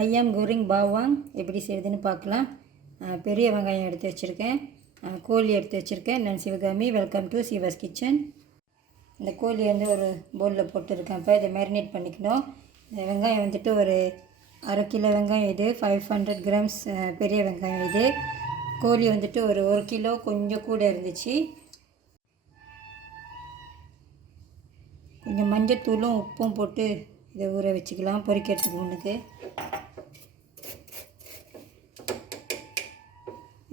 ஐயாம் கோரிங் பாவாங் எப்படி செய்யுதுன்னு பார்க்கலாம். பெரிய வெங்காயம் எடுத்து வச்சுருக்கேன், கோழி எடுத்து வச்சுருக்கேன். நான் Sivakami, welcome to Siva's kitchen. இந்த கோழி வந்து ஒரு பவுலில் போட்டுருக்கேன். இப்போ இதை மேரினேட் பண்ணிக்கணும். இந்த வெங்காயம் வந்துட்டு ஒரு 1/2 கிலோ வெங்காயம், இது 500 கிராம்ஸ் பெரிய வெங்காயம். இது கோழி வந்துட்டு ஒரு 1 கிலோ கொஞ்சம் கூட இருந்துச்சு. கொஞ்சம் மஞ்சத்தூளும் உப்பும் போட்டு இதை ஊற வச்சுக்கலாம் பொரிக்கிறதுக்கு முன்னுக்கு.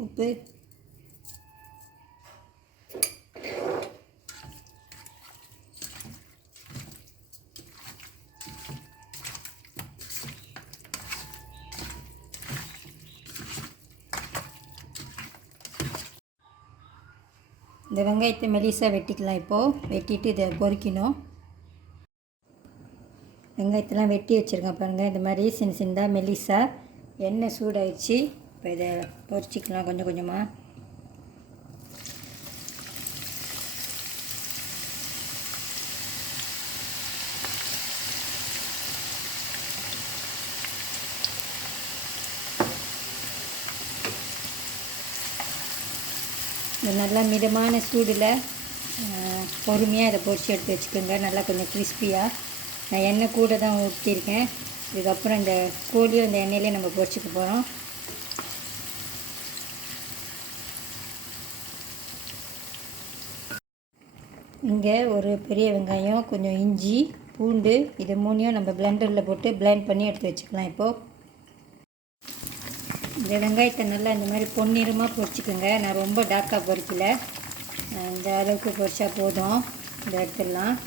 உப்பு, இந்த வெங்காயத்தை மெலிசாக வெட்டிக்கலாம். இப்போது வெட்டிட்டு இதை பொரிக்கணும். வெங்காயத்தெல்லாம் வெட்டி வச்சுருக்கேன் பாருங்கள், இந்த மாதிரி சின்ன சின்னதாக மெலிசாக. எண்ணெய் சூடாயிடுச்சு, இப்போ இதை பொரிச்சிக்கலாம் கொஞ்சம் கொஞ்சமாக. இது நல்லா மிதமான சூடில் பொறுமையாக இதை பொரிச்சு எடுத்து வச்சுக்கோங்க. நல்லா கொஞ்சம் கிறிஸ்பியாக. நான் எண்ணெய் கூட தான் ஊற்றிருக்கேன். இதுக்கப்புறம் இந்த கோழியும் இந்த எண்ணெயிலே நம்ம பொரிச்சிக்க போகிறோம். இங்கே ஒரு பெரிய வெங்காயம், கொஞ்சம் இஞ்சி, பூண்டு, இது மூணையும் நம்ம பிளெண்டரில் போட்டு பிளெண்ட் பண்ணி எடுத்து வச்சுக்கலாம். இப்போது இந்த வெங்காயத்தை நல்லா இந்த மாதிரி பொன்னிறமாக பொரிச்சிக்கோங்க. நான் ரொம்ப டார்க்காக பொரிக்கல, இந்த அளவுக்கு பொரிச்சா போதும். இந்த எடுத்துடலாம்.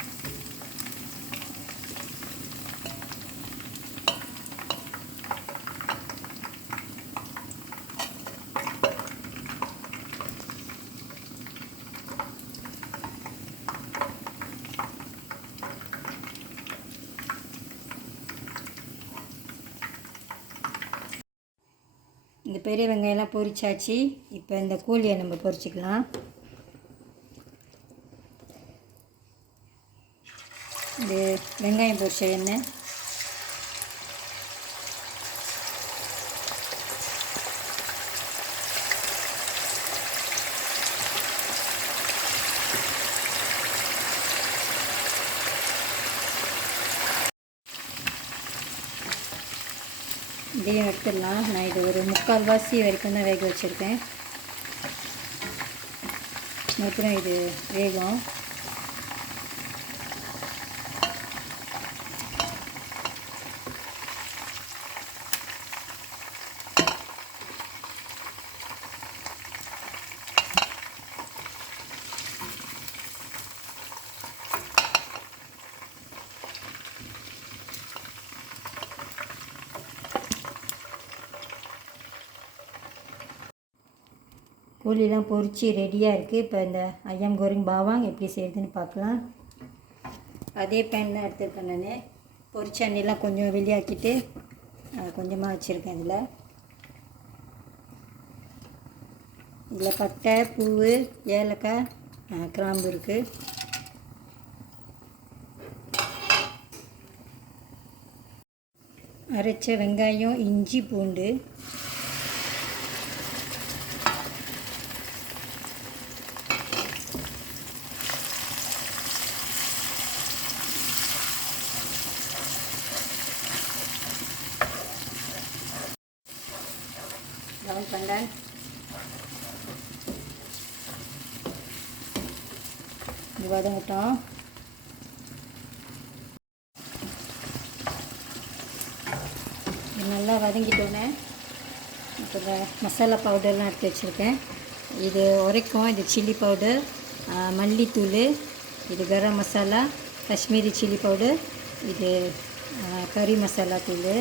இந்த பெரிய வெங்காயம்லாம் பொரிச்சாச்சு. இப்போ இந்த கோழியை நம்ம பொரிச்சிக்கலாம். இந்த வெங்காயம் பொரிச்ச எண்ணெய், இதையும் எடுத்துடலாம். நான் இது ஒரு 3/4 வரைக்கும் தான் வேக வச்சுருக்கேன். அப்புறம் இது வேகும். கோழிலாம் பொரிச்சு ரெடியாக இருக்குது. இப்போ இந்த ஐயாம் கோரிங் பாவாங் எப்படி செய்யுதுன்னு பார்க்கலாம். அதே பேன் தான் எடுத்துருக்கேன். நான் பொரிச்ச எண்ணெயெலாம் கொஞ்சம் வெளியாக்கிட்டு கொஞ்சமாக வச்சுருக்கேன். இதில் பட்டை, பூ, ஏலக்காய், கிராம்பு இருக்குது. அரைச்ச வெங்காயம், இஞ்சி, பூண்டு, டவுன் பண்ணேன். இது வதங்கட்டும். இது நல்லா வதங்கிட்டோன்னே இப்போ இந்த மசாலா பவுடர்லாம் எடுத்து வச்சுருக்கேன். இது உரைக்கும். இது சில்லி பவுடர், மல்லித்தூள், இது கரம் மசாலா, காஷ்மீரி சில்லி பவுடர், இது கறி மசாலா தூள்.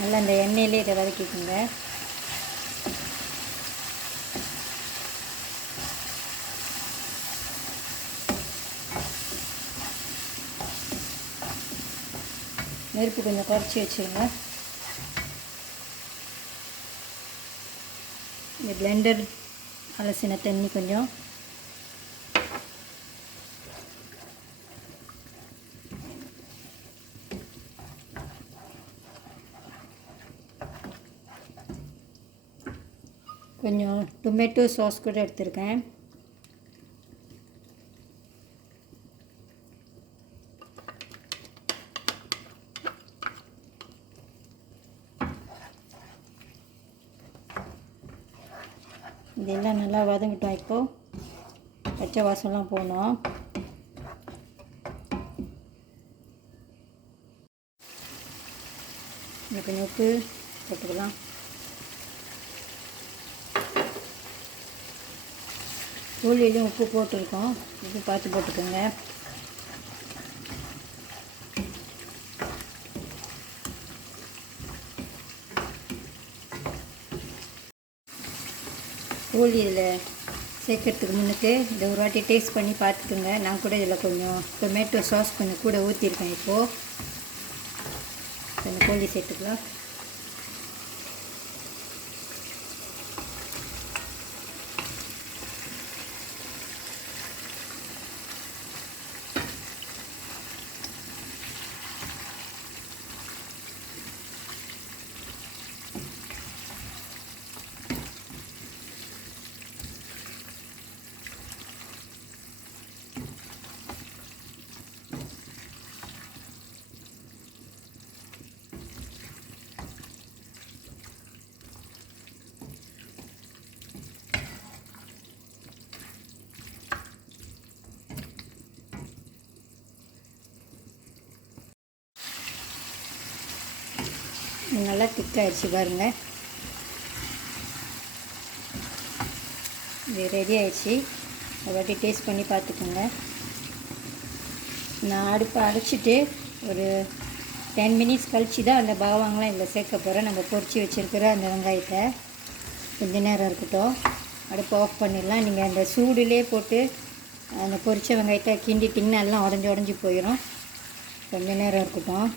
நல்லா இந்த எண்ணெயிலே இதை வதக்கிக்கோங்க. நெருப்பு கொஞ்சம் குறைச்சி வச்சுருங்க. இந்த பிளெண்டர் அலசின தண்ணி கொஞ்சம், கொஞ்சம் டொமேட்டோ சாஸ் கூட எடுத்திருக்கேன். இதெல்லாம் நல்லா வதங்கிட்டோம். இப்போது பச்சை வாசம்லாம் போகணும். கொஞ்சம் உப்பு போட்டுக்கலாம். கோழியிலையும் உப்பு போட்டிருக்கோம், உப்பு பார்த்து போட்டுக்கோங்க. கோழி இதில் சேர்க்கறதுக்கு முன்னுக்கு இதை ஒரு வாட்டி டேஸ்ட் பண்ணி பார்த்துக்குங்க. நான் கூட இதில் கொஞ்சம் டொமேட்டோ சாஸ் கொஞ்சம் கூட ஊற்றிருக்கேன். இப்போது கொஞ்சம் கோழி சேர்த்துக்கலாம். நல்லா திக்காகிடுச்சு பாருங்கள். இது ரெடி ஆகிடுச்சு. ஒரு வாட்டி டேஸ்ட் பண்ணி பார்த்துக்கோங்க. நான் அடுப்பை அடைச்சிட்டு ஒரு 10 மினிட்ஸ் கழித்து தான் அந்த பாவாங்கலாம் இதில் சேர்க்க போகிறேன். நம்ம பொரிச்சு வச்சுருக்கிற அந்த வெங்காயத்தை கொஞ்ச நேரம் இருக்கட்டும். அடுப்பை ஆஃப் பண்ணிடலாம். நீங்கள் அந்த சூடுலேயே போட்டு அந்த பொரிச்ச வெங்காயத்தை கிண்டிட்டிங்கன்னா எல்லாம் உடஞ்சி போயிடும். கொஞ்ச நேரம் இருக்கட்டும்.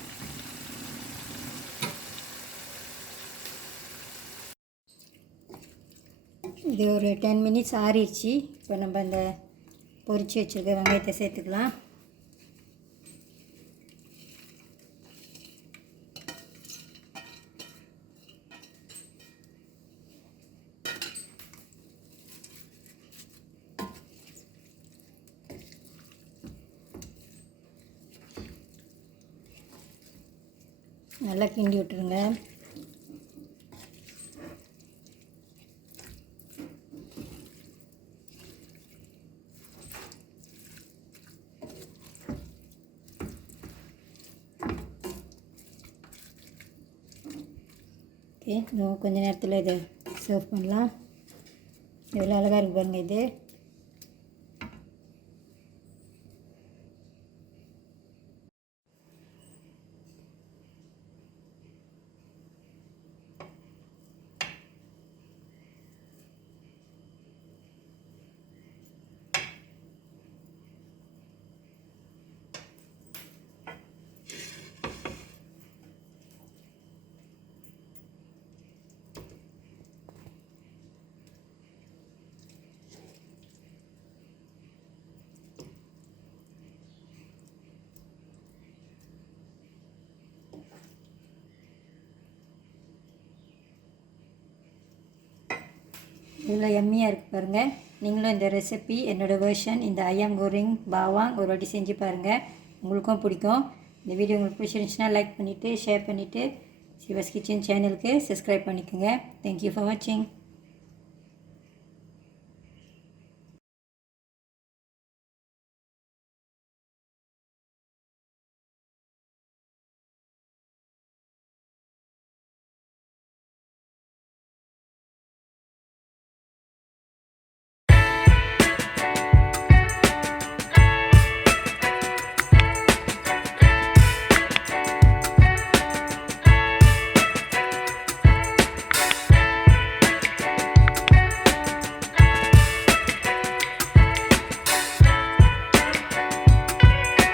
இது ஒரு 10 மினிட்ஸ் ஆறிடுச்சு. இப்போ நம்ம அந்த பொரிச்சு வச்சுருக்க வெங்காயத்தை சேர்த்துக்கலாம். நல்லா கிண்டி விட்டுருங்க. ஓகே, இன்னும் கொஞ்சம் நேரத்தில் இதை சர்வ் பண்ணலாம். எவ்வளோ அழகாக இருக்கு பாருங்கள். இது இவ்வளோ எம்மியாக இருக்குது பாருங்கள். நீங்களும் இந்த ரெசிபி என்னோடய வெர்ஷன் இந்த ஐயம் கோரிங் பாவாங் ஒரு வாட்டி செஞ்சு பாருங்கள். உங்களுக்கும் பிடிக்கும். இந்த வீடியோ உங்களுக்கு பிடிச்சிருந்துச்சுன்னா லைக் பண்ணிவிட்டு ஷேர் பண்ணிவிட்டு சிவாஸ் கிச்சன் சேனலுக்கு சப்ஸ்கிரைப் பண்ணிக்கோங்க. தேங்க்யூ ஃபார் வாட்சிங்.